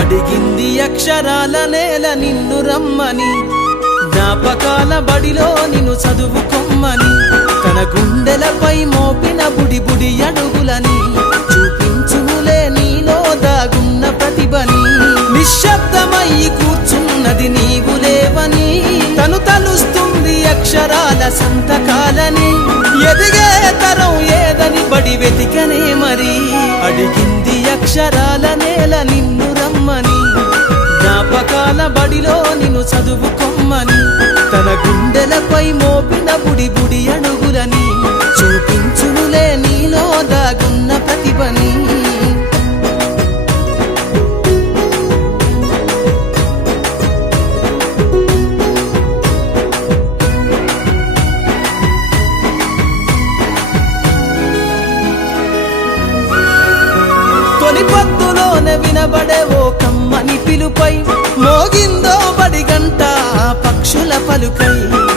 అడిగింది అక్షరాల నేల నిన్ను రమ్మని, జ్ఞాపకాల బడిలో నిన్ను చదువుకొమ్మని, తన గుండెలపై మోపిన బుడి బుడి అడుగులని చూపించునులే నీలో దాగున్న ప్రతిభని. నిశ్శబ్దమై కూర్చున్నది నీవు లేవని, తను తలుస్తుంది అక్షరాల సంతకాలని. ఎదిగే తరం ఏదని బడి వెతికనే మరి, అడిగింది అక్షరాల నేల నిన్ను రమ్మని, జ్ఞాపకాల బడిలో నిన్ను చదువుకొమ్మని, తన గుండెలపై మోపిన బుడి బుడి అడుగులని చూపించునులే నీలో దాగున్న ప్రతిభని. తొలి పొద్దులోనే వినబడే ఓ కమ్మని పిలుపై, మోగిందో బడి గంట పక్షుల పలుకై.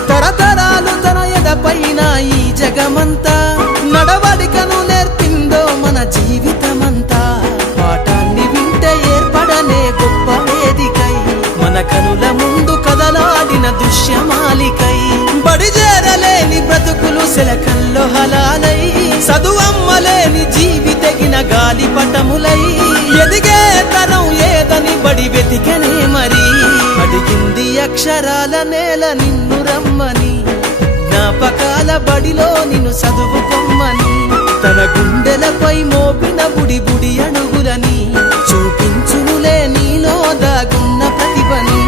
తరతరాలు తన ఎదపైన ఈ జగమంతా, నడవడికను నేర్పిందో మన జీవితమంతా. పాఠాన్ని వింటే ఏర్పడనే గొప్ప వేదికై, మన కనుల ముందు కదలాడిన దృశ్యమాలికై. బడి చేరలేని బ్రతుకులు సెలకల్లో హలాలై, చదువమ్మలేని జీవితగిన గాలి పటములై. ఎదిగే తరం ఏదని బడి వెతికనే మరి, అడిగింది అక్షరాల నేల నిన్ను రమ్మని, జ్ఞాపకాల బడిలో నిన్ను చదువుకొమ్మని, తన గుండెలపై మోపిన బుడి బుడి అడుగులని చూపించునులే నీలో దాగున్న ప్రతిభని.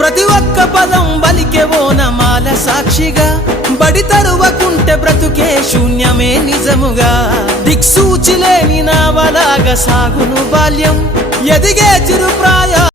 ప్రతి ఒక్క పదం బలికే ఓనమాల సాక్షిగా, బడి తరువకుంటే బ్రతుకే శూన్యమే నిజముగా. దిక్సూచి లేని నావలాగా సాగును బాల్యం, ఎదిగే చిరుప్రాయ